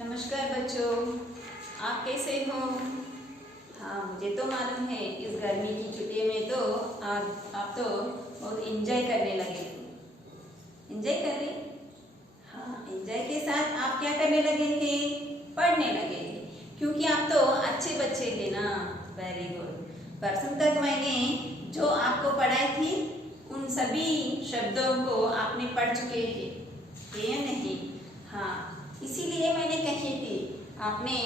नमस्कार बच्चों, आप कैसे हो? हाँ, मुझे तो मालूम है इस गर्मी की छुट्टियों में तो आप तो बहुत एंजॉय करने लगे। एंजॉय कर रहे? हाँ, एंजॉय के साथ आप क्या करने लगे थे? पढ़ने लगे थे, क्योंकि आप तो अच्छे बच्चे थे ना। Very good. परसों तक मैंने जो आपको पढ़ाई थी उन सभी शब्दों को आपने पढ़ चुके थे या नहीं? हाँ, इसीलिए मैंने कही थी आपने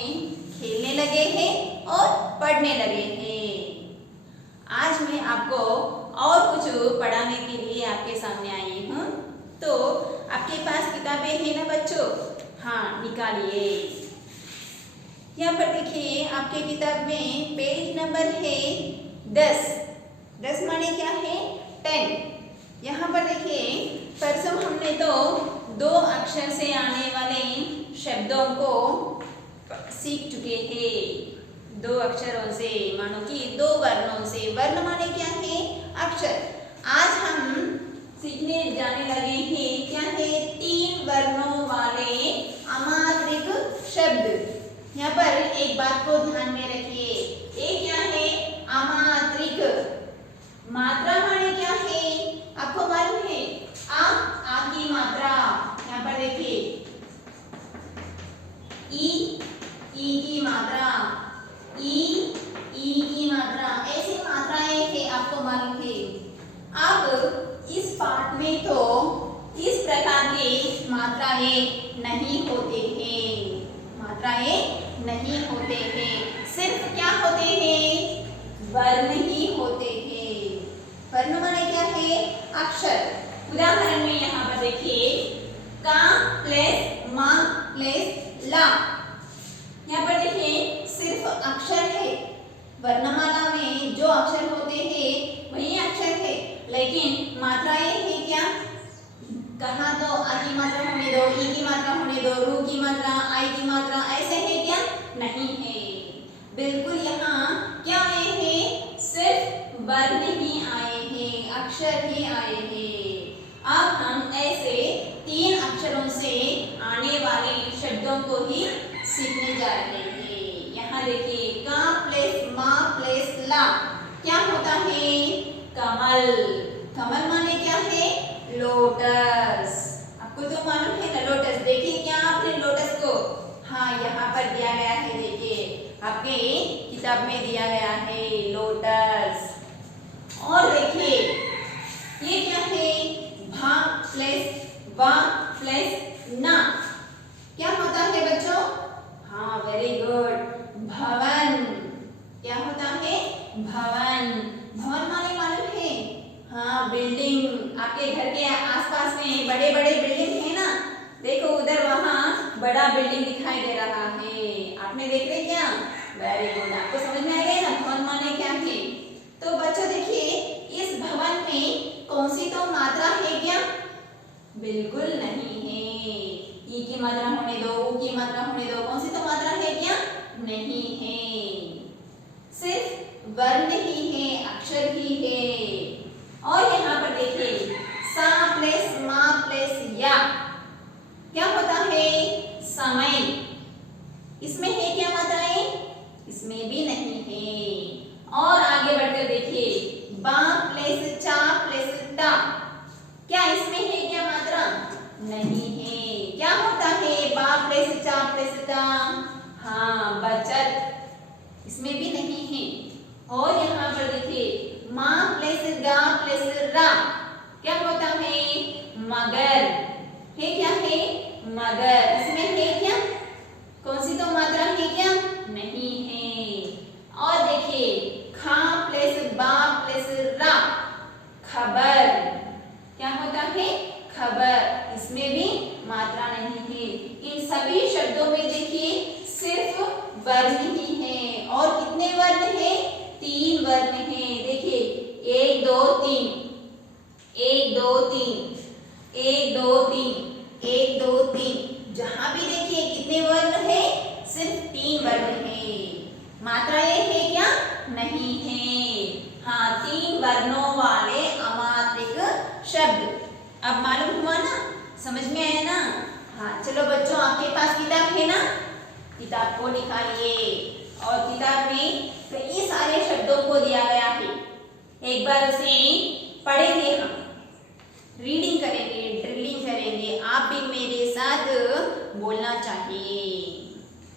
खेलने लगे हैं और पढ़ने लगे हैं। आज मैं आपको और कुछ पढ़ाने के लिए आपके सामने आई हूँ। तो आपके पास किताबें हैं ना बच्चों? हाँ, निकालिए। यहाँ पर देखिए, आपके किताब में पेज नंबर है 10। 10 माने क्या है? 10। यहाँ पर देखिए, परसों हमने तो 2 अक्षर से आने वाले शब्दों को सीख चुके थे। 2 अक्षरों से, मानो कि 2 वर्णों से। वर्ण माने क्या है? अक्षर। आज हम सीखने जाने लगे हैं क्या है? 3 वर्णों वाले अमात्रिक शब्द। यहाँ पर एक बात को ध्यान में रखिए, ये क्या है? अमात्रिक। मात्रा माने क्या है? आपको मालूम है? आ की मात्रा। यहाँ पर देखिए, ई की मात्रा, ई की मात्रा, ऐसी मात्राएं है, आपको मालूम है। अब इस पाठ में तो इस प्रकार के मात्राएं नहीं होते हैं। मात्राएं नहीं होते हैं, सिर्फ क्या होते हैं? वर्ण ही होते हैं। वर्ण माने क्या है? अक्षर। उदाहरण में यहाँ पर देखिए, का प्लस मा प्लस ला। यहाँ पर देखिए, सिर्फ अक्षर है। वर्णमाला में जो अक्षर होते हैं वही अक्षर है, लेकिन मात्राएं है क्या? कहा तो आ की मात्रा होने दो, ई की मात्रा होने दो, रू की मात्रा, आई की मात्रा, ऐसे है क्या? नहीं है। बिल्कुल यहाँ क्या आए हैं? सिर्फ वर्ण ही आए हैं, अक्षर ही आए हैं। अब हम ऐसे 3 अक्षरों से आने वाले शब्दों को ही सीखने जा रहे हैं। यहाँ देखिए, का प्लस मा प्लस ला क्या होता है? कमल। कमल माने क्या है? लोटस। आपको तो मालूम है ना लोटस। देखिए क्या आपने लोटस को, हाँ यहाँ पर दिया गया है, देखिए आपके किताब में दिया गया है लोटस। और देखिए ये क्या है? भा प्लस वा प्लस ना क्या होता है बच्चों? हाँ, वेरी गुड, भवन। क्या होता है? भवन। भवन माने मालूम है? हाँ, बिल्डिंग। आपके घर के आसपास में बड़े बड़े बिल्डिंग है ना, देखो उधर वहाँ बड़ा बिल्डिंग दिखाई दे रहा है। आपने देख रहे क्या? वेरी गुड, आपको समझ में आ गया ना भवन माने क्या है? तो बच्चों देखिए, इस भवन में कौन सी तो मात्रा है क्या? बिल्कुल नहीं है। ई की मात्रा होने दो, ऊ की मात्रा होने दो, कौन सी तो मात्रा है क्या? नहीं है। सिर्फ वर्ण ही है, अक्षर ही है। और यहाँ पर देखिए, सा प्लस मा प्लस या क्या होता है? समय। इसमें है क्या मात्राएं? इसमें भी नहीं है। और आगे बढ़कर देखिए, बा प्लस चा प्लस ता क्या इसमें है क्या मात्रा? नहीं है। क्या होता है? बा प्लस चा प्लस ता? हाँ, बचत। इसमें भी नहीं है। और यहाँ पर देखिए, मा प्लस गा प्लस रा क्या होता है? मगर। है क्या है? मगर। इसमें है क्या? कौन सी तो मात्रा है क्या? नहीं है। और देखिए, खा प्लस बा प्लस रा खबर क्या होता है? खबर। इसमें भी मात्रा नहीं है। इन सभी शब्दों में देखिए, सिर्फ वर्ण ही है। और कितने वर्ण हैं? 3 वर्ण हैं। देखिए, 1 2 3, 1 2 3, 1 2 3, 1 2 3। जहां भी देखिए कितने वर्ण है? सिर्फ 3 वर्ण है। मात्राएं है क्या? नहीं है। हाँ, 3 वर्णों वाले अमात्रिक शब्द। अब मालूम हुआ ना? समझ में आया ना? हाँ चलो बच्चों, आपके पास किताब है ना, किताब को निकालिए और किताब में कई सारे शब्दों को दिया गया है। एक बार उसे पढ़ेंगे, हम रीडिंग करेंगे, ड्रिलिंग करेंगे। आप भी मेरे साथ बोलना चाहिए।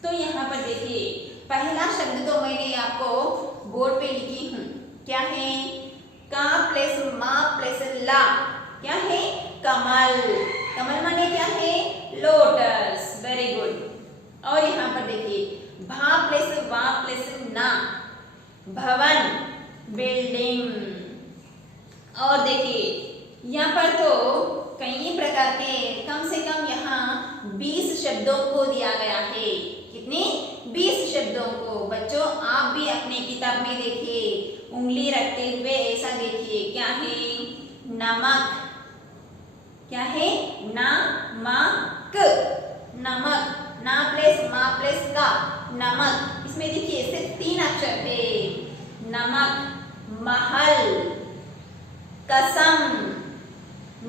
तो यहाँ पर देखिए, पहला शब्द तो मैंने आपको बोर्ड पे लिखी हूँ। क्या है? का प्लस मा प्लस ला। क्या है? कमल। कमल माने क्या है? लोटस। Very good. और यहाँ पर देखिए, भा प्लस वा प्लस ना, भवन, बिल्डिंग। और देखिए यहाँ पर तो कई प्रकार के, कम से कम यहाँ 20 शब्दों को दिया गया है। कितने? 20 शब्दों को। बच्चों आप भी अपने किताब में देखिए, उंगली रखते हुए ऐसा देखिए। क्या है? नमक। क्या है? नमक। नमक। ना प्लस मा प्लस का, नमक। इसमें देखिए सिर्फ 3 अक्षर है। नमक। महल, कसम,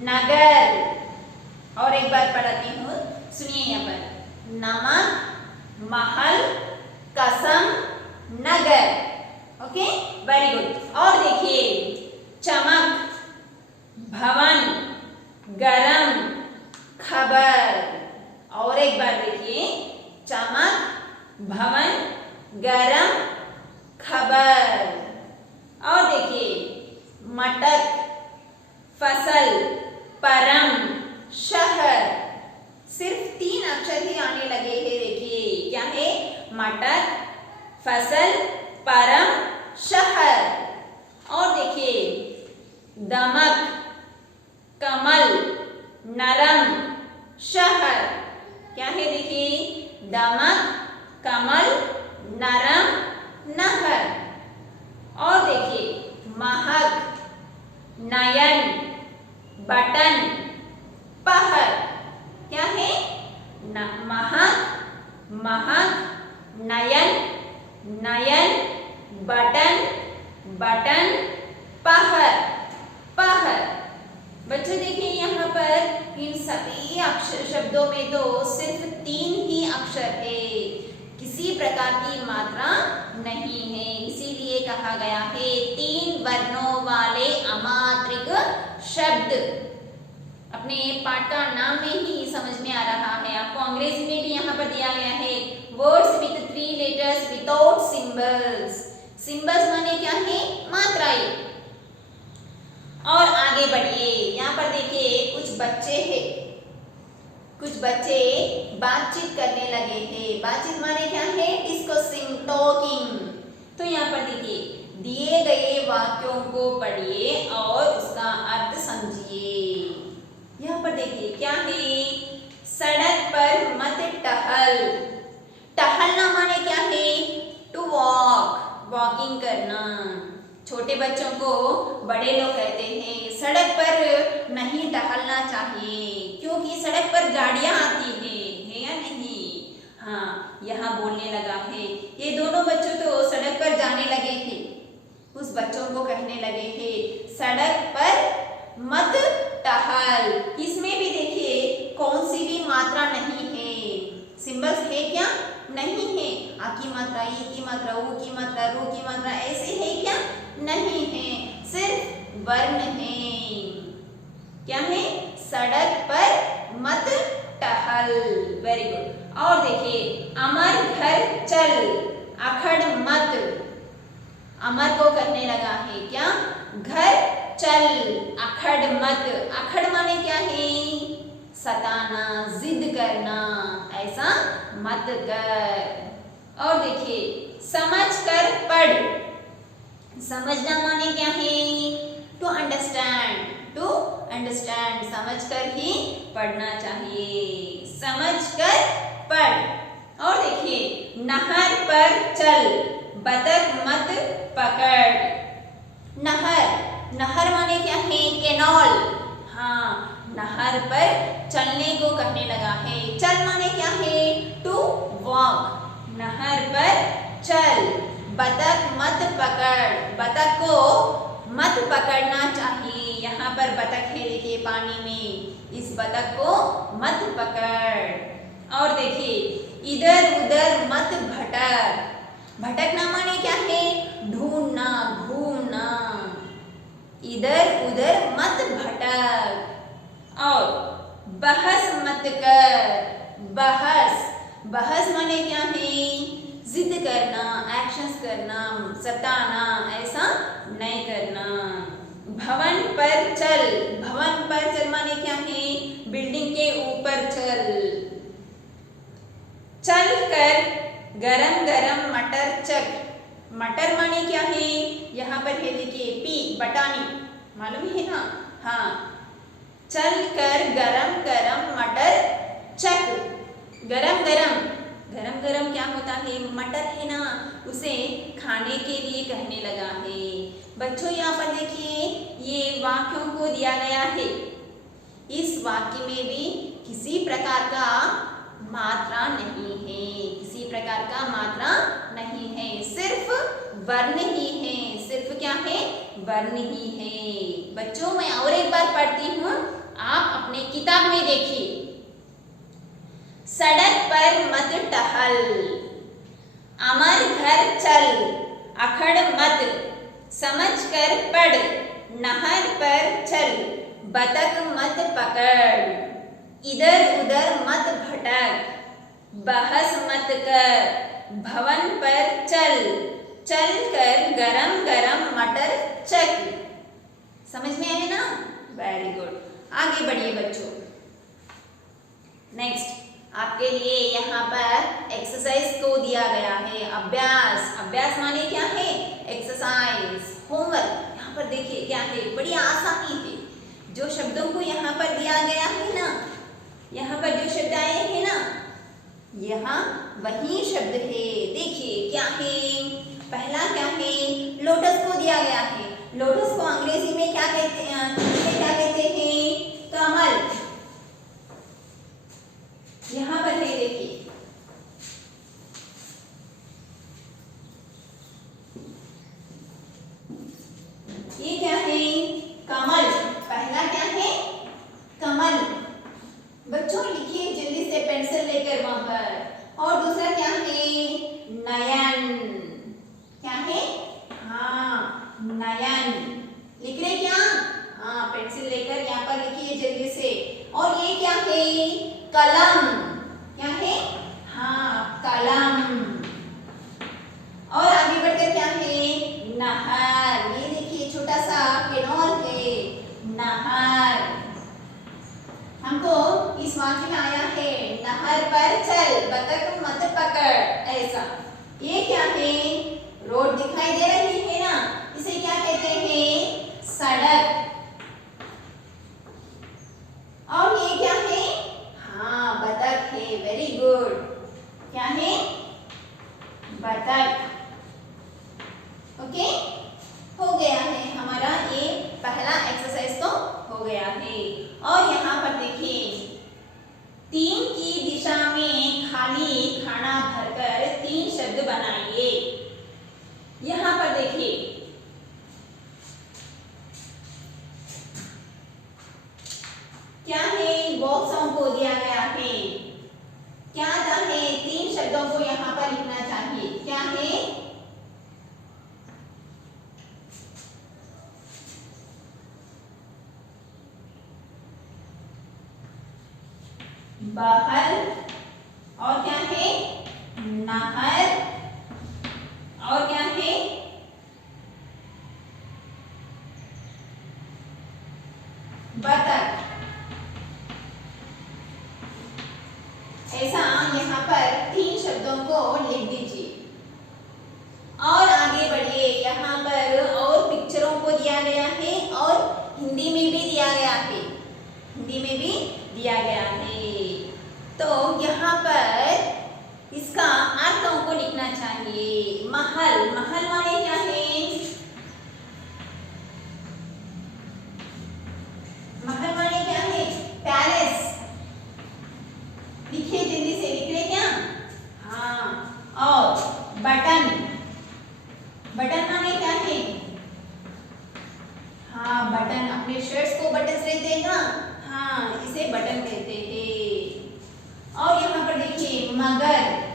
नगर। और एक बार पढ़ाती हूँ, सुनिए यहाँ पर। नमक, महल, कसम, नगर। Okay, very good. और देखिए, चमक, भवन, गरम, खबर। और एक बार देखिए, चमक, भवन, गरम, खबर। और देखिए, मटक, फसल, परम, शहर। सिर्फ 3 अक्षर ही आने लगे हैं। देखिए क्या है? मटक, फसल, परम, शहर। और देखिए, दमक, कमल, नरम, शहर। क्या है? देखिए, दमक, कमल, नरम, नहर। और देखिए, महक, नयन, बटन, पहर। क्या है? महक, महक, नयन, नयन, बटन, बटन, पहर, पहर। बच्चों देखिए यहाँ पर इन सभी अक्षर शब्दों में तो सिर्फ 3 ही अक्षर है, किसी प्रकार की मात्रा नहीं है। इसीलिए कहा गया है 3 वर्णों वाले अमात्रिक शब्द। अपने पाठ का नाम में ही समझ में आ रहा है। आपको अंग्रेजी में भी यहाँ पर दिया गया है, words with 3 letters without symbols. Symbols माने क्या है? मात्राएं। और आगे बढ़िए, यहाँ पर देखिए कुछ बच्चे हैं, कुछ बच्चे बातचीत करने लगे हैं। बातचीत माने क्या है? Discussing, talking. तो यहाँ पर देखिए, दिए गए वाक्यों को पढ़िए और उसका अर्थ समझिए। यहाँ पर देखिए क्या है? सड़क पर मत टहल। टहलना माने क्या है? टू वॉक, वॉकिंग करना। छोटे बच्चों को बड़े लोग कहते हैं सड़क पर नहीं टहलना चाहिए, क्योंकि सड़क पर गाड़ियां आती है या नहीं? हाँ, यहाँ बोलने लगा है। ये दोनों बच्चों तो सड़क पर जाने लगे थे। उस बच्चों को कहने लगे थे सड़क पर मत टहल। इसमें भी देखिए कौन सी भी मात्रा नहीं है। सिंबल्स है क्या? नहीं है। आ की मात्रा, ई की मात्रा, ऊ की मात्रा, रू की मात्रा ऐसे है क्या? नहीं है। सिर्फ वर्ण है। क्या है? सड़क पर मत टहल। Very good. और देखिए, अमर घर चल, अखड़ मत। अमर को कहने लगा है क्या? घर चल, अखड़ मत। अखड़ माने क्या है? सताना, जिद करना, ऐसा मत कर। और देखिए, समझ कर पढ़। समझना माने क्या है? To understand, to understand. समझ कर ही पढ़ना चाहिए। समझ कर पढ़। और देखिए, नहर पर चल, बतख मत पकड़। नहर, नहर माने क्या है? कैनॉल। हाँ, नहर पर चलने को कहने लगा है। चल माने क्या है? To walk. नहर पर चल, बतख मत पकड़। बतख को मत पकड़ना चाहिए। यहाँ पर बतख है देखिए पानी में। इस बतख को मत पकड़। और देखिए इधर उधर मत भटक। भटकना माने क्या है? ढूंढना, घूमना। इधर उधर मत भटक। और बहस मत कर। बहस, बहस माने क्या है? जिद करना, एक्शंस करना, सताना, ऐसा नहीं करना। भवन पर चल। भवन पर चल माने क्या है? बिल्डिंग के ऊपर चल। चल कर गरम गरम मटर चख। मटर माने क्या है? यहाँ पर है देखिए पी, बटानी, मालूम है ना? हाँ, चल कर गरम गरम मटर चख। गरम गरम, गरम गरम क्या होता है? मटर है ना, उसे खाने के लिए कहने लगा है। बच्चों यहाँ पर देखिए ये वाक्यों को दिया गया है। इस वाक्य में भी किसी प्रकार का मात्रा नहीं है, किसी प्रकार का मात्रा नहीं है, सिर्फ वर्ण ही है। सिर्फ क्या है? वर्ण ही है। बच्चों मैं और एक बार पढ़ती हूँ, आप अपने किताब में देखिए। सड़क पर मत टहल, अमर घर चल, अखड़ मत, समझ कर पढ़, नहर पर चल, बतख मत पकड़, इधर उधर मत भटक, बहस मत कर, भवन पर चल, चल कर गरम गरम मटर चख। समझ में आए ना? Very good. आगे बढ़िए बच्चों। नेक्स्ट आपके लिए यहाँ पर एक्सरसाइज को दिया गया है। अभ्यास, अभ्यास माने क्या है? Exercise, homework. यहाँ पर देखिए क्या है, बड़ी आसानी है। जो शब्दों को यहाँ पर दिया गया है ना, यहाँ पर जो शब्द आए हैं ना, यहाँ वही शब्द है। देखिए क्या है? पहला क्या है? लोटस को दिया गया है। लोटस को अंग्रेजी में क्या कहते हैं? क्या कहते हैं? कमल। यहाँ पर है देखिए, ये क्या है? कमल। पहला क्या है? कमल। बच्चों लिखिए जल्दी से पेंसिल लेकर वहां पर। और दूसरा क्या है? नयन। क्या है? हाँ, नयन। लिख रहे क्या? हाँ, पेंसिल लेकर यहाँ पर लिखिए जल्दी से। और ये क्या है? कलम। क्या है? हाँ, कलम। और आगे बढ़कर क्या है? नहर। ये देखिए छोटा सा कैनॉल है, नहर। हमको इस वाक्य में आया है नहर पर चल, बतख मत पकड़, ऐसा। ये क्या है? रोड दिखाई दे रही है ना, इसे क्या कहते हैं? सड़क। और ये क्या है? हाँ, बतख है। Very good. क्या है? बतख। ओके, हो गया है हमारा ये पहला एक्सरसाइज तो हो गया है। और यहाँ पर देखिए 3 की दिशा में खाली खाना भरकर 3 शब्द बनाइए। यहाँ पर देखिए क्या है? बॉक्सों को दिया गया है। क्या है? 3 शब्दों को यहाँ पर लिखना चाहिए। क्या है? बहर। और क्या है? नहर। और क्या है? बतख। ऐसा यहाँ पर 3 शब्दों को लिख दीजिए। और आगे बढ़िए। यहाँ पर और पिक्चरों को दिया गया है और हिंदी में भी दिया गया है। हिंदी में भी दिया गया है। तो यहाँ पर इसका अर्थों को लिखना चाहिए। महल। महल माने क्या है? महल माने क्या है? पैलेस। लिखिए जल्दी से, लिख रहे क्या? हाँ। और बटन। बटन माने क्या है? हाँ, बटन। अपने शर्ट्स को बटन रहते हैं ना, हाँ, इसे मगर।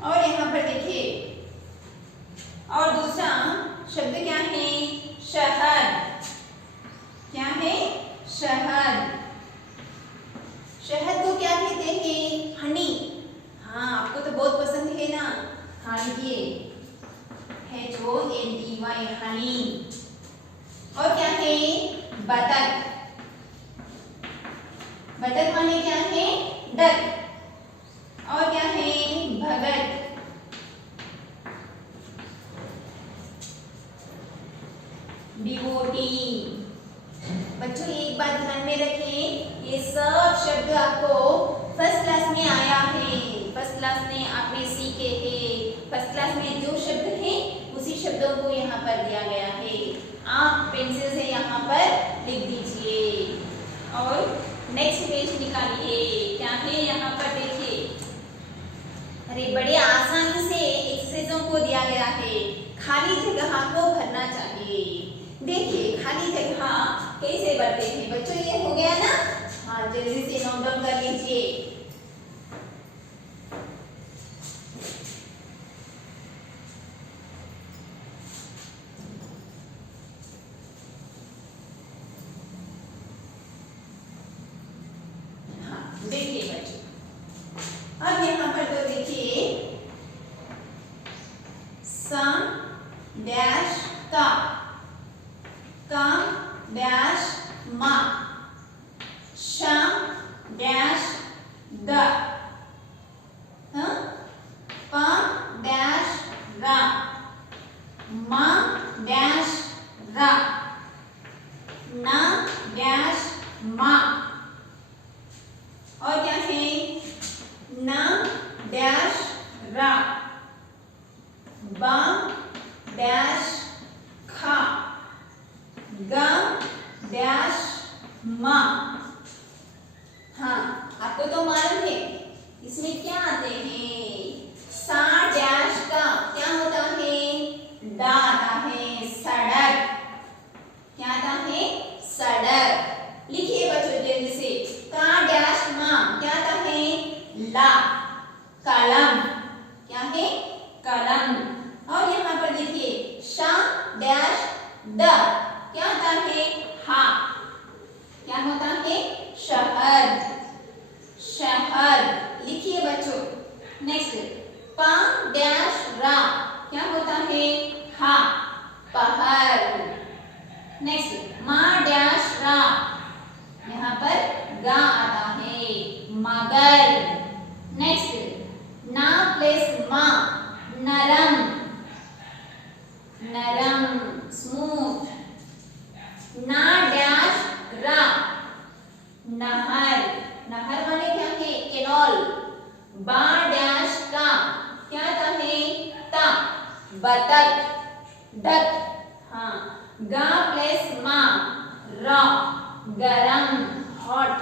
और यहाँ पर देखिए, और दूसरा शब्द क्या है? शहद। क्या है? शहद। शहद को क्या कहते हैं? हनी। हाँ, आपको तो बहुत पसंद है ना। हाँ लिखिए, HONEY, हनी। और क्या है? बतख। बतख माने क्या है? डक। और क्या है? भगत। डिवोटी। बच्चों एक बात ध्यान में रखें, ये सब शब्द आपको फर्स्ट क्लास में आया है, फर्स्ट क्लास में आपने सीखे हैं। फर्स्ट क्लास में जो शब्द हैं उसी शब्दों को यहाँ पर दिया गया है। आप पेंसिल से यहाँ पर लिख दीजिए और नेक्स्ट पेज निकालिए। क्या है यहाँ पर देखिए, अरे बड़े आसानी से एक्सरसाइजों को दिया गया है। खाली जगह को भरना चाहिए। देखिए खाली जगह कैसे भरते हैं बच्चों, ये हो गया ना। हाँ जल्दी से नोट डाउन कर लीजिए। हाँ देखिए बच्चों, अब यहाँ पर तो देखिए सा डैश का डैश मा, शा डैश द, पा डैश रा, मा डैश रा, ना डैश मा। और क्या है? ना डैश रा, बा डैश खा, गा डैश मा। हाँ आपको तो मालूम है इसमें क्या आते हैं। सा डैश का क्या होता है? दा आता है, सड़क। क्या आता है? सड़क। लिखिए बच्चों जल्दी से। का डैश मा क्या आता है? ला, कलम। क्या है? कलम। और यहाँ पर देखिए शा डैश द क्या होता है? हा। क्या होता है? शहर। शहर। लिखिए बच्चों। नेक्स्ट पा डैश रा क्या होता है? हा, पहर। नेक्स्ट मा डैश रा यहाँ पर गा आता है, मगर। नेक्स्ट ना प्लस मा नरम, नरम स्मूथ। ना डैश रा नहर, नहर माने क्या है? केनॉल। बा डैश का क्या था है? ता, बतख, डक। हाँ गा प्लस मा रा गरम, हॉट।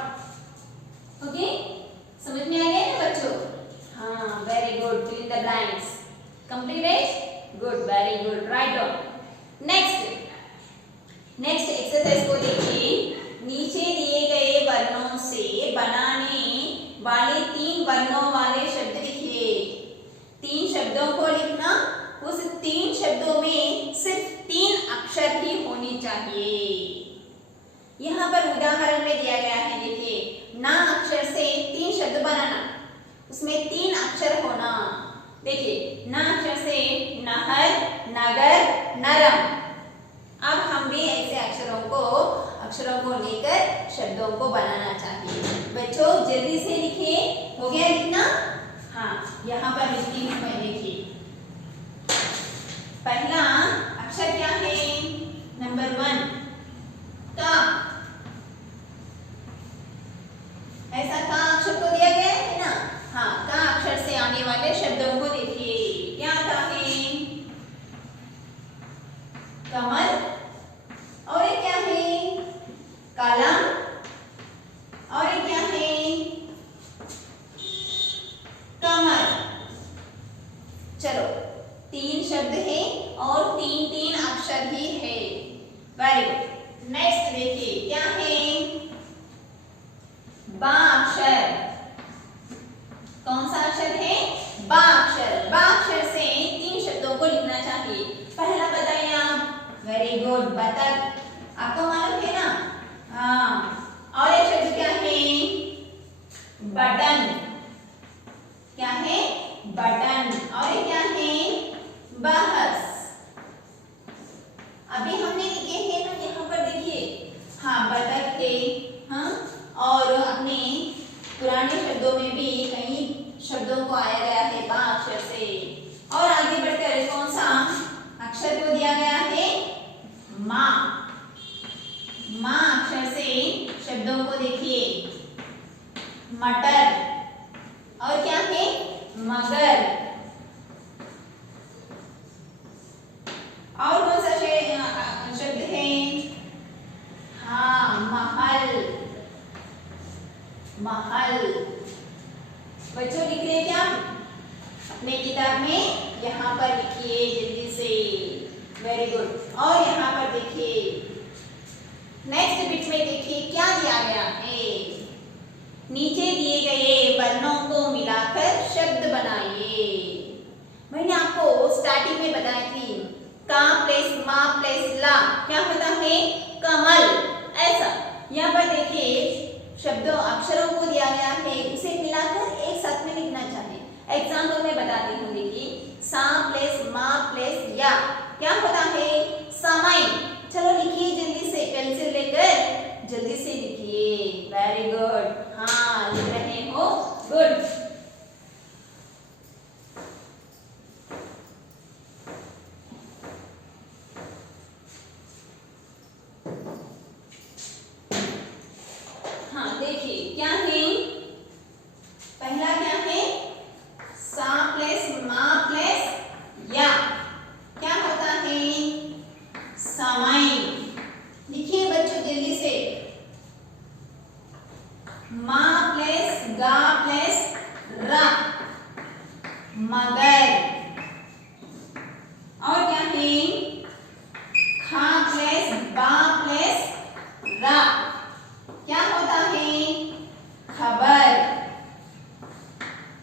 ओके समझ में आ गया ना बच्चों? हाँ very good, fill in the blanks. Completed? Good, very good, write down. Next exercise को देखिए। नीचे दिए गए वर्णों से बनाने वाले 3 वर्णों वाले शब्द लिखिए। 3 शब्दों को लिखना, उस 3 शब्दों में सिर्फ 3 अक्षर ही होने चाहिए। यहाँ पर उदाहरण में दिया गया है, देखिए ना अक्षर से 3 शब्द बनाना, उसमें 3 अक्षर होना। देखिए ना अक्षर से नहर, नगर, नरम। अब हम भी ऐसे अक्षरों को लेकर शब्दों को बनाना चाहिए। बच्चों जल्दी से लिखिए। हो गया लिखना? हाँ यहाँ पर लिखती हूँ मैं। देखिए पहला अक्षर क्या है? नंबर 1 का। ऐसा का अक्षर को दिया गया है ना। हाँ का अक्षर से आने वाले शब्दों को देखिए। क्या आता है? कमल। और ये क्या है? कलम, और ये क्या है? कमर। चलो, 3 शब्द है और 3 अक्षर ही है। Very good. नेक्स्ट देखिए क्या है? बा अक्षर। कौन सा अक्षर है? बा अक्षर। बा अक्षर से 3 शब्दों को लिखना चाहिए। पहला बताइए आप। वेरी गुड, बतख। आपको मालूम है ना? हाँ। और एक शब्द क्या है? बटन। क्या है? बटन। और ये क्या है? बहस। अभी हमने लिखे हैं ना, यहाँ पर देखिए। हाँ, बतख है। हाँ, और अपने पुराने शब्दों में भी कई शब्दों को आया गया है बा अक्षर से। और आगे बढ़कर कौन सा अक्षर को दिया गया है? मा। मा अक्षर से शब्दों को देखिए। मटर, और क्या है? मगर। और कौन सा शब्द है? हाँ, महल। महल। बच्चों लिख रहे क्या अपने किताब में? यहाँ पर लिखिए जल्दी से। Very good. और यहाँ पर देखिए नेक्स्ट बिट में देखिए क्या दिया गया है। नीचे दिए गए वर्णों को मिलाकर शब्द बनाइए। मैंने आपको स्टार्टिंग में बताई थी, का प्लस मा प्लस ला क्या होता है? कमल। ऐसा यहाँ पर देखिए शब्दों अक्षरों को दिया गया है, उसे मिलाकर एक साथ में लिखना चाहिए। एग्जाम्पल में बताती हूँ। देखिए, सा प्लस मा प्लस या क्या होता है? समय। चलो लिखिए जल्दी से, पेंसिल लेकर जल्दी से लिखिए। Very good. हाँ, लिख रहे हो, गुड। हाँ, देखिए क्या है? पहला क्या है? सा प्लस मा प्लस या क्या होता है? समय। लिखिए बच्चों जल्दी से। मा प्लस गा प्लस रा, मगर। और क्या है? खा प्लस बा प्लस रा क्या होता है? खबर।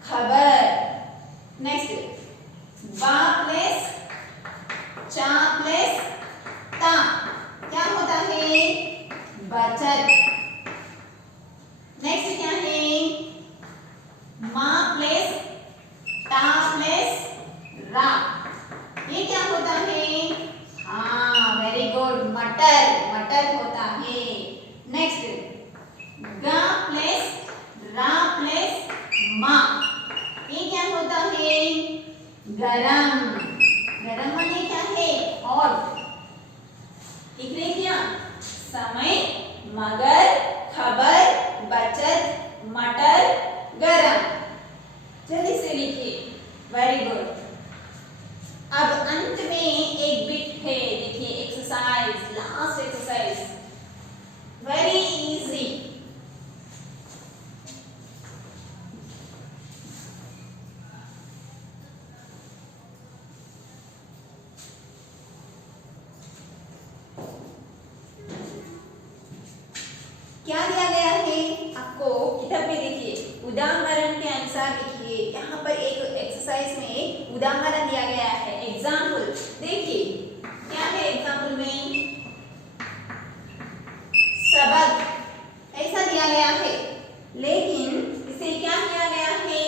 खबर। नेक्स्ट, बा प्लस चा प्लस ता क्या होता है? बचत। नेक्स्ट क्या है? मा प्लस ता प्लस रा ये क्या होता है? हाँ, वेरी गुड, मटर। मटर होता है। नेक्स्ट, गा प्लस रा प्लस मा ये क्या होता है? गरम। गरम माने क्या है? हॉट। लिख रहे क्या? समय, मगर, खबर, बचत, मटर, गरम। जल्दी से लिखिए। Very good. अब अंत में एक बिट है, देखिए exercise, last exercise, very easy. क्या दिया गया है आपको किताब में? देखिए उदाहरण के अनुसार लिखिए। यहाँ पर एक एक्सरसाइज में उदाहरण दिया गया है, एग्जाम्पल। देखिए क्या है एग्जाम्पल में? सबक ऐसा दिया गया है, लेकिन इसे क्या किया गया है?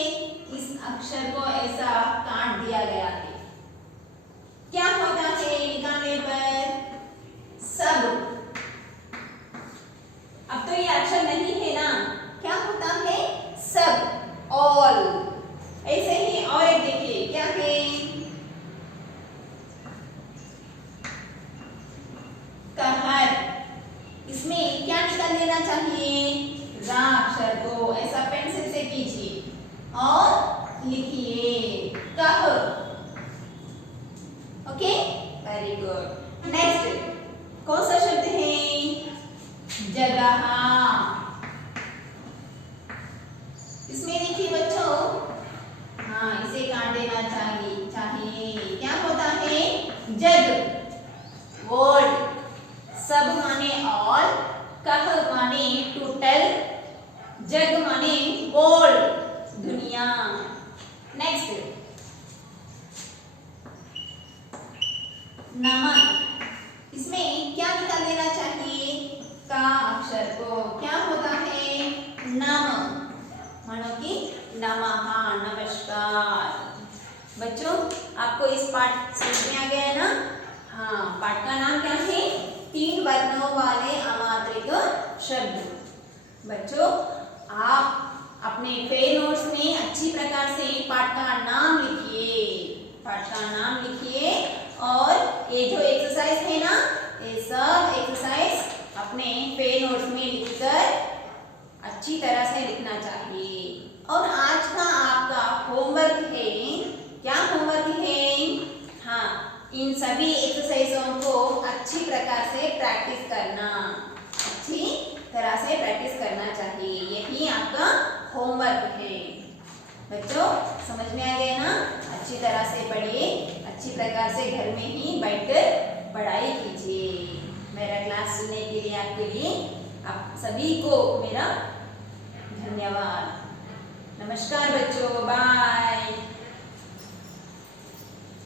इस अक्षर को ऐसा काट दिया गया है। क्या होता है निकालने पर? सब। अब तो ये अक्षर नहीं है ना, क्या होता है? सब, ऑल। ऐसे ही और एक देखिए क्या है? कहर। इसमें क्या निकाल देना चाहिए? रा अक्षर को ऐसा पेंसिल से कीजिए और लिखिए कह। Okay, very good. नेक्स्ट कौन सा शब्द है? जगह। इसमें देखिए बच्चों, हाँ इसे काट देना चाहिए। क्या होता है? जग वर्ड, सब माने ऑल, कह माने टोटल, जग माने वर्ल्ड दुनिया। नेक्स्ट नमक, इसमें क्या निकाल देना चाहिए? का अक्षर को। क्या होता है? नम, मानो कि नमः, नमस्कार। बच्चों आपको इस पाठ समझ में आ गया है ना? हाँ, पाठ का नाम क्या है? 3 वर्णों वाले अमात्रिक शब्द। बच्चों आप अपने फेयर नोट्स में अच्छी प्रकार से पाठ का नाम लिखिए, पाठ का नाम लिखिए। और ये जो एक्सरसाइज है ना, ये सब एक्सरसाइज अपने फेयर नोट्स में लिखकर अच्छी तरह से लिखना चाहिए। और आज का आपका होमवर्क है, क्या होमवर्क है? हाँ, इन सभी एक्सरसाइजों को अच्छी प्रकार से प्रैक्टिस करना, अच्छी तरह से प्रैक्टिस करना चाहिए। यही आपका होमवर्क है। बच्चों समझ में आ गया ना? अच्छी तरह से पढ़िए, अच्छी प्रकार से घर में ही बैठकर पढ़ाई कीजिए। मेरा क्लास सुनने के लिए आपके लिए आप सभी को मेरा धन्यवाद। नमस्कार बच्चों, बाय।